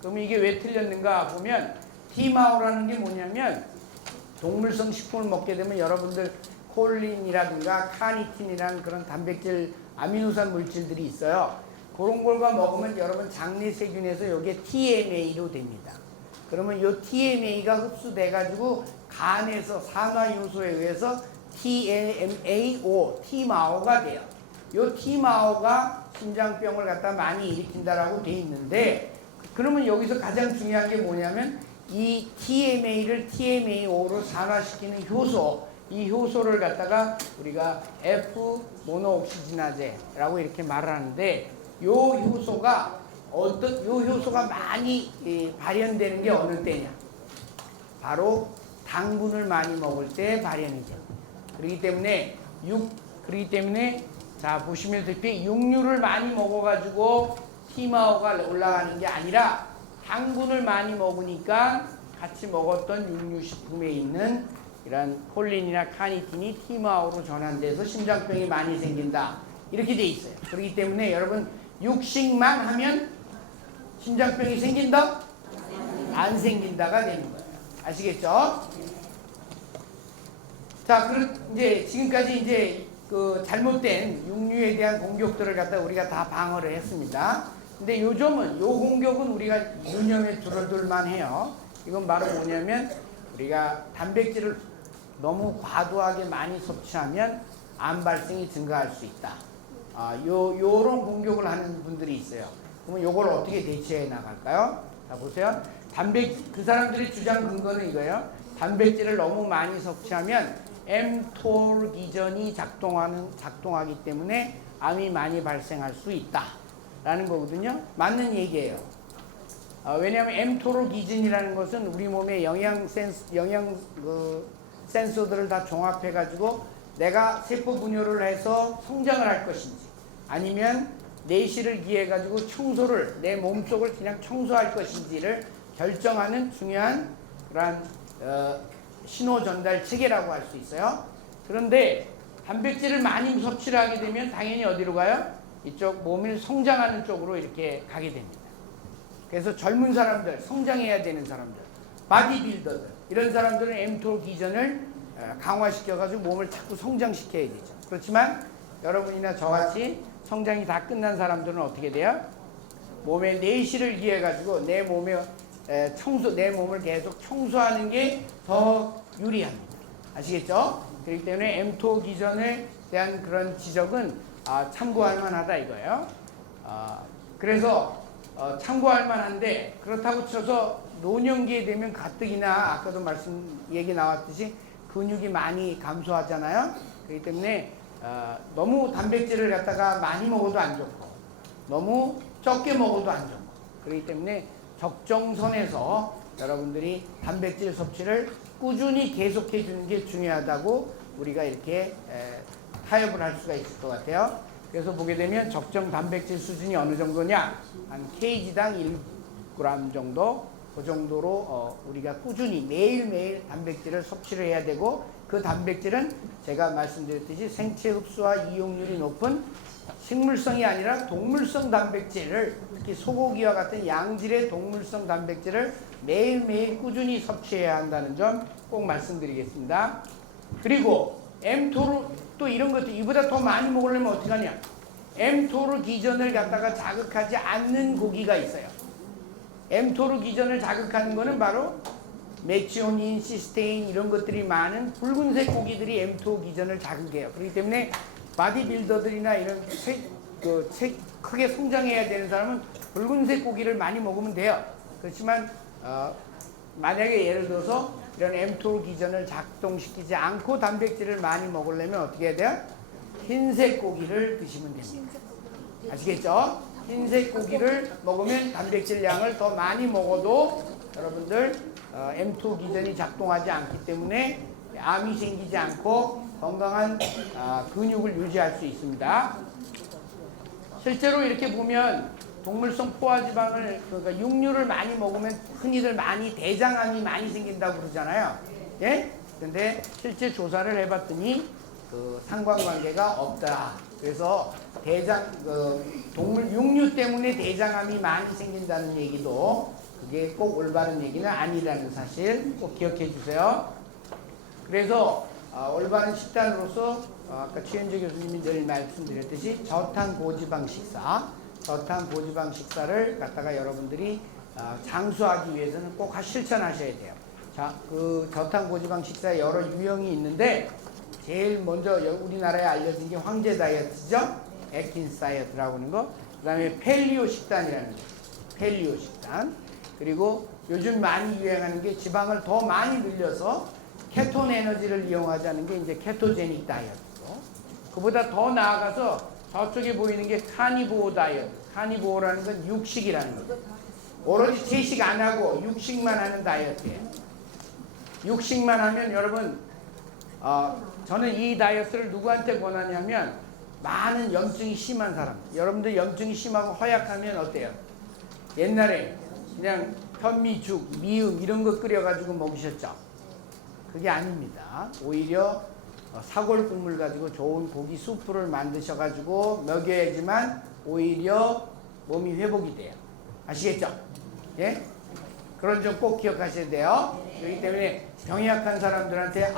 그럼 이게 왜 틀렸는가 보면 티마오라는 게 뭐냐면 동물성 식품을 먹게 되면 여러분들 콜린이라든가 카니틴이라는 그런 단백질 아미노산 물질들이 있어요. 그런 걸과 먹으면 여러분 장내 세균에서 이게 TMA로 됩니다. 그러면 이 TMA가 흡수돼 가지고 간에서 산화 요소에 의해서 TMAO, T마오가 돼요. 이 T마오가 심장병을 갖다 많이 일으킨다라고 돼 있는데 그러면 여기서 가장 중요한 게 뭐냐면 이 TMA를 TMAO로 산화시키는 효소, 이 효소를 갖다가 우리가 F-모노옥시지나제라고 이렇게 말을 하는데 요 효소가 많이 발현되는 게 어느 때냐? 바로 당분을 많이 먹을 때 발현이죠. 그렇기 때문에 자, 보시면다시피 육류를 많이 먹어가지고 티마오가 올라가는 게 아니라 당분을 많이 먹으니까 같이 먹었던 육류식품에 있는 이런 콜린이나 카니틴이 티마오로 전환돼서 심장병이 많이 생긴다. 이렇게 돼 있어요. 그렇기 때문에 여러분 육식만 하면 심장병이 생긴다? 안 생긴다가 되는 거예요. 아시겠죠? 자, 이제 지금까지 이제 그 잘못된 육류에 대한 공격들을 갖다 우리가 다 방어를 했습니다. 근데 요즘은 요 공격은 우리가 유념에 줄어들만 해요. 이건 바로 뭐냐면 우리가 단백질을 너무 과도하게 많이 섭취하면 암 발생이 증가할 수 있다. 요런 공격을 하는 분들이 있어요. 그러면 요걸 어떻게 대처해 나갈까요? 자, 보세요. 그 사람들의 주장 근거는 이거예요. 단백질을 너무 많이 섭취하면 mTOR 기전이 작동하기 때문에 암이 많이 발생할 수 있다. 라는 거거든요. 맞는 얘기예요. 왜냐하면 mTOR 기전이라는 것은 우리 몸의 영양 센서들을 다 종합해가지고 내가 세포 분열을 해서 성장을 할 것인지 아니면 내실을 기해가지고 청소를 내 몸속을 그냥 청소할 것인지를 결정하는 중요한 그러한 신호 전달 체계라고 할 수 있어요. 그런데 단백질을 많이 섭취를 하게 되면 당연히 어디로 가요? 이쪽 몸을 성장하는 쪽으로 이렇게 가게 됩니다. 그래서 젊은 사람들, 성장해야 되는 사람들, 바디빌더들 이런 사람들은 mTOR 기전을 강화시켜가지고 몸을 자꾸 성장시켜야 되죠. 그렇지만 여러분이나 저같이 성장이 다 끝난 사람들은 어떻게 돼요? 몸의 내실을 기해가지고 내 몸을 계속 청소하는 게 더 유리합니다. 아시겠죠? 그렇기 때문에 mTOR 기전에 대한 그런 지적은 참고할 만하다 이거예요. 그래서 참고할 만한데 그렇다고 쳐서 노년기에 되면 가뜩이나 아까도 얘기 나왔듯이 근육이 많이 감소하잖아요. 그렇기 때문에 너무 단백질을 갖다가 많이 먹어도 안 좋고 너무 적게 먹어도 안 좋고 그렇기 때문에 적정선에서 여러분들이 단백질 섭취를 꾸준히 계속해 주는 게 중요하다고 우리가 이렇게 타협을 할 수가 있을 것 같아요. 그래서 보게 되면 적정 단백질 수준이 어느 정도냐 한 kg당 1g 정도 그 정도로 우리가 꾸준히 매일매일 단백질을 섭취를 해야 되고 그 단백질은 제가 말씀드렸듯이 생체 흡수와 이용률이 높은 식물성이 아니라 동물성 단백질을 특히 소고기와 같은 양질의 동물성 단백질을 매일매일 꾸준히 섭취해야 한다는 점 꼭 말씀드리겠습니다. 그리고 mTOR 또 이런 것도 이보다 더 많이 먹으려면 어떻게 하냐 mTOR 기전을 갖다가 자극하지 않는 고기가 있어요. mTOR 기전을 자극하는 것은 바로 메치오닌, 시스테인 이런 것들이 많은 붉은색 고기들이 mTOR 기전을 자극해요. 그렇기 때문에 바디빌더들이나 이런 크게 성장해야 되는 사람은 붉은색 고기를 많이 먹으면 돼요. 그렇지만 만약에 예를 들어서 이런 mTOR 기전을 작동시키지 않고 단백질을 많이 먹으려면 어떻게 해야 돼요? 흰색 고기를 드시면 됩니다. 아시겠죠? 흰색 고기를 먹으면 단백질 양을 더 많이 먹어도 여러분들 mTOR 기전이 작동하지 않기 때문에 암이 생기지 않고 건강한 근육을 유지할 수 있습니다. 실제로 이렇게 보면 동물성 포화지방을 그러니까 육류를 많이 먹으면 흔히들 많이 대장암이 많이 생긴다고 그러잖아요. 예? 근데 실제 조사를 해봤더니 그 상관관계가 없다. 그래서 육류 때문에 대장암이 많이 생긴다는 얘기도 그게 꼭 올바른 얘기는 아니라는 사실 꼭 기억해 주세요. 그래서 올바른 식단으로서 아까 최현재 교수님이 늘 말씀드렸듯이 저탄고지방 식사를 갖다가 여러분들이 장수하기 위해서는 꼭 실천하셔야 돼요. 자, 그 저탄고지방 식사에 여러 유형이 있는데 제일 먼저 우리나라에 알려진 게 황제 다이어트죠. 애킨스 다이어트라고 하는 거. 그 다음에 펠리오 식단이라는 거. 펠리오 식단. 그리고 요즘 많이 유행하는 게 지방을 더 많이 늘려서 케톤 에너지를 이용하자는 게 이제 케토제닉 다이어트고. 그보다 더 나아가서 저쪽에 보이는 게 카니보어 다이어트. 카니보어라는 건 육식이라는 거죠. 오로지 채식 안 하고 육식만 하는 다이어트예요. 육식만 하면 여러분 저는 이 다이어트를 누구한테 권하냐면 많은 염증이 심한 사람, 여러분들 염증이 심하고 허약하면 어때요? 옛날에 그냥 현미죽, 미음 이런 거 끓여가지고 먹으셨죠? 그게 아닙니다. 오히려 사골 국물 가지고 좋은 고기 수프를 만드셔가지고 먹여야지만 오히려 몸이 회복이 돼요. 아시겠죠? 예? 그런 점 꼭 기억하셔야 돼요. 그렇기 때문에 병이 약한 사람들한테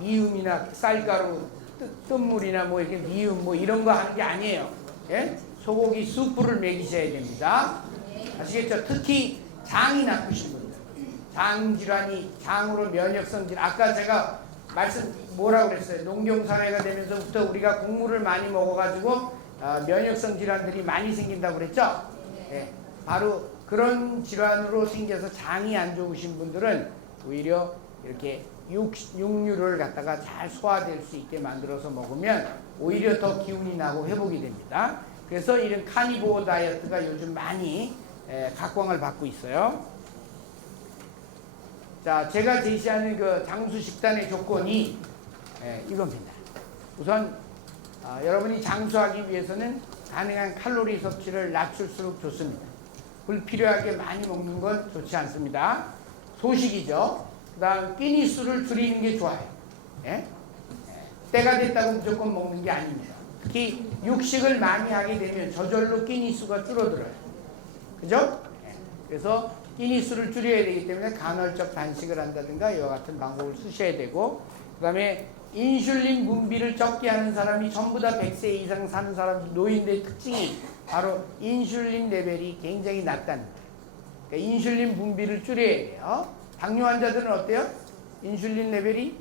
미음이나 쌀가루, 뜬물이나 뭐 이렇게 미음 뭐 이런 거 하는 게 아니에요. 예? 소고기 수프를 먹이셔야 됩니다. 아시겠죠? 특히 장이 나쁘신 분들, 장 질환이, 장으로 면역성 질환, 아까 제가 뭐라고 그랬어요? 농경사회가 되면서부터 우리가 곡물을 많이 먹어가지고 면역성 질환들이 많이 생긴다고 그랬죠? 예, 바로 그런 질환으로 생겨서 장이 안 좋으신 분들은 오히려 이렇게 육류를 갖다가 잘 소화될 수 있게 만들어서 먹으면 오히려 더 기운이 나고 회복이 됩니다. 그래서 이런 카니보어 다이어트가 요즘 많이 각광을 받고 있어요. 자, 제가 제시하는 그 장수 식단의 조건이 이겁니다. 우선 여러분이 장수하기 위해서는 가능한 칼로리 섭취를 낮출수록 좋습니다. 불필요하게 많이 먹는 건 좋지 않습니다. 소식이죠. 그 다음 끼니수를 줄이는 게 좋아요. 때가 됐다고 무조건 먹는 게 아닙니다. 특히 육식을 많이 하게 되면 저절로 끼니수가 줄어들어요. 그죠? 그래서 끼니수를 줄여야 되기 때문에 간헐적 단식을 한다든가 이와 같은 방법을 쓰셔야 되고, 그 다음에 인슐린 분비를 적게 하는 사람이 전부 다 100세 이상 사는 사람, 노인들의 특징이 바로 인슐린 레벨이 굉장히 낮다는 거예요. 그러니까 인슐린 분비를 줄여야 돼요. 당뇨 환자들은 어때요? 인슐린 레벨이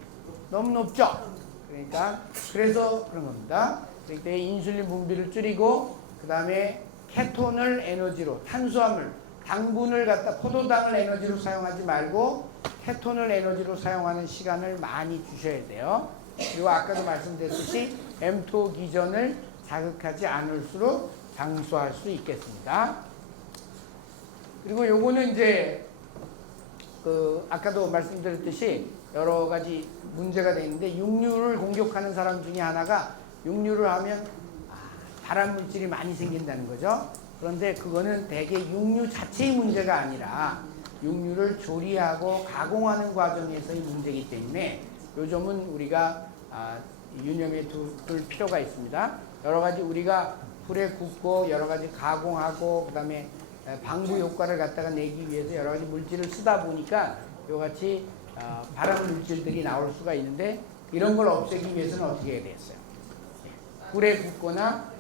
너무 높죠? 그러니까 그래서 그런 겁니다. 그러니까 인슐린 분비를 줄이고, 그 다음에 케톤을 에너지로, 탄수화물, 당분을 갖다 포도당을 에너지로 사용하지 말고 케톤을 에너지로 사용하는 시간을 많이 주셔야 돼요. 그리고 아까도 말씀드렸듯이 mTOR 기전을 자극하지 않을수록 장수할 수 있겠습니다. 그리고 요거는 이제 아까도 말씀드렸듯이 여러 가지 문제가 되는데, 육류를 공격하는 사람 중에 하나가 육류를 하면 발암물질이 많이 생긴다는 거죠. 그런데 그거는 대개 육류 자체의 문제가 아니라 육류를 조리하고 가공하는 과정에서의 문제이기 때문에 요 점은 우리가 유념해 둘 필요가 있습니다. 여러 가지 우리가 불에 굽고 여러 가지 가공하고 그다음에 방부 효과를 갖다가 내기 위해서 여러 가지 물질을 쓰다 보니까 이같이 발암 물질들이 나올 수가 있는데, 이런 걸 없애기 위해서는 어떻게 해야 되겠어요? 불에 굽거나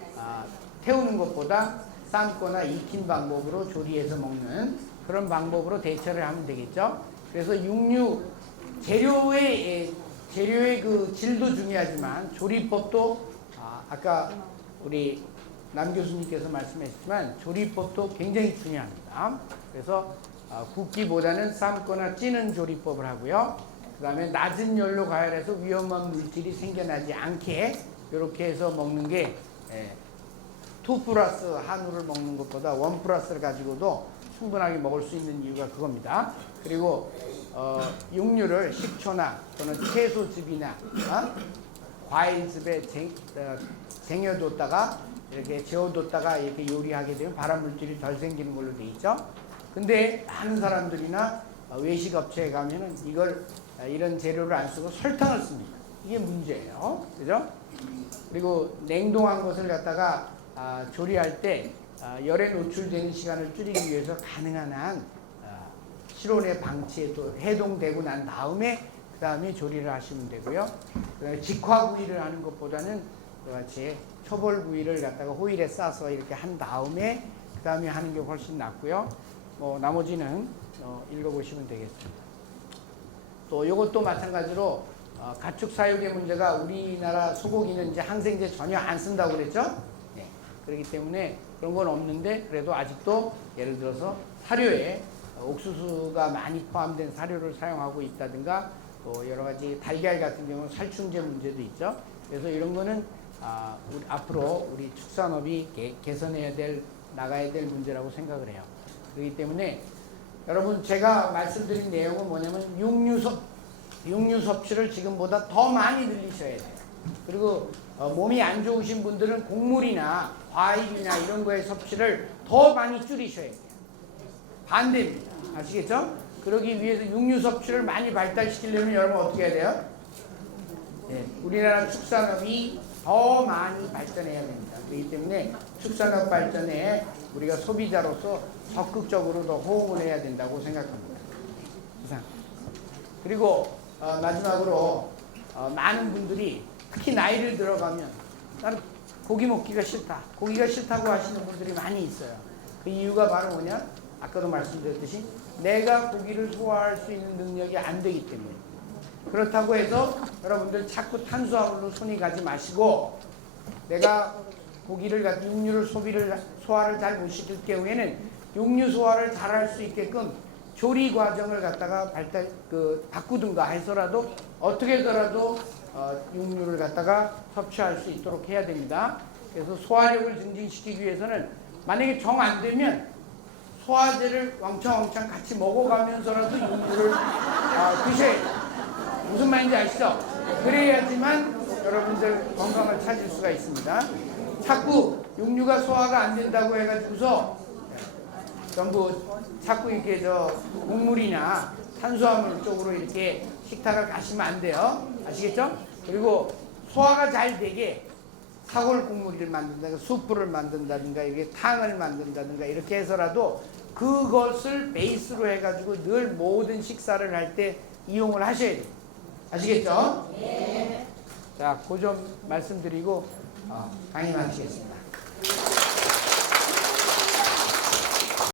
태우는 것보다 삶거나 익힌 방법으로 조리해서 먹는 그런 방법으로 대처를 하면 되겠죠. 그래서 육류 재료의 그 질도 중요하지만 조리법도 아까 우리 남 교수님께서 말씀하셨지만 조리법도 굉장히 중요합니다. 그래서 굽기보다는 삶거나 찌는 조리법을 하고요. 그 다음에 낮은 열로 가열해서 위험한 물질이 생겨나지 않게 이렇게 해서 먹는 게 2 플러스 한우를 먹는 것보다 1 플러스를 가지고도 충분하게 먹을 수 있는 이유가 그겁니다. 그리고 육류를 식초나 또는 채소즙이나 과일즙에 쟁여뒀다가 이렇게 재워뒀다가 이렇게 요리하게 되면 발암물질이 덜 생기는 걸로 돼 있죠. 근데 많은 사람들이나 외식 업체에 가면은 이런 재료를 안 쓰고 설탕을 씁니다. 이게 문제예요. 그죠? 그리고 냉동한 것을 갖다가 조리할 때 열에 노출되는 시간을 줄이기 위해서 가능한 한 실온의 방치에 또 해동되고 난 다음에 그 다음에 조리를 하시면 되고요. 그다음에 직화구이를 하는 것보다는 같이 초벌구이를 갖다가 호일에 싸서 이렇게 한 다음에 그 다음에 하는 게 훨씬 낫고요. 뭐 나머지는 읽어보시면 되겠습니다. 또 이것도 마찬가지로 가축 사육의 문제가, 우리나라 소고기는 이제 항생제 전혀 안 쓴다고 그랬죠? 네. 그렇기 때문에 그런 건 없는데, 그래도 아직도 예를 들어서 사료에 옥수수가 많이 포함된 사료를 사용하고 있다든가, 또 여러 가지 달걀 같은 경우는 살충제 문제도 있죠. 그래서 이런 거는 앞으로 우리 축산업이 개선해야 될, 나가야 될 문제라고 생각을 해요. 그렇기 때문에 여러분, 제가 말씀드린 내용은 뭐냐면 육류 섭취를 지금보다 더 많이 늘리셔야 돼요. 그리고 몸이 안 좋으신 분들은 곡물이나 과일이나 이런 거의 섭취를 더 많이 줄이셔야 돼요. 반대입니다. 아시겠죠? 그러기 위해서 육류 섭취를 많이 발달시키려면 여러분 어떻게 해야 돼요? 네, 우리나라 축산업이 더 많이 발전해야 됩니다. 그렇기 때문에 축산업 발전에 우리가 소비자로서 적극적으로 더 호응을 해야 된다고 생각합니다. 이상. 그리고 마지막으로 많은 분들이 특히 나이를 들어가면 나는 고기 먹기가 싫다. 고기가 싫다고 하시는 분들이 많이 있어요. 그 이유가 바로 뭐냐? 아까도 말씀드렸듯이 내가 고기를 소화할 수 있는 능력이 안 되기 때문에. 그렇다고 해서 여러분들 자꾸 탄수화물로 손이 가지 마시고 내가 고기를 갖고 육류를 소화를 잘 못 시킬 경우에는 육류 소화를 잘 할 수 있게끔 조리 과정을 갖다가 바꾸든가 해서라도 어떻게 해서라도 육류를 갖다가 섭취할 수 있도록 해야 됩니다. 그래서 소화력을 증진시키기 위해서는 만약에 정 안 되면 소화제를 왕창 같이 먹어가면서라도 육류를 드셔야 돼요. 무슨 말인지 아시죠? 그래야지만 여러분들 건강을 찾을 수가 있습니다. 자꾸 육류가 소화가 안 된다고 해가지고서 전부 자꾸 이렇게 곡물이나 탄수화물 쪽으로 이렇게 식탁을 가시면 안 돼요. 아시겠죠? 그리고 소화가 잘 되게 사골 국물을 만든다든가 수프를 만든다든가 이렇게 탕을 만든다든가 이렇게 해서라도 그것을 베이스로 해가지고 늘 모든 식사를 할 때 이용을 하셔야 돼요. 아시겠죠? 네. 자, 그 점 말씀드리고 강의 마치겠습니다.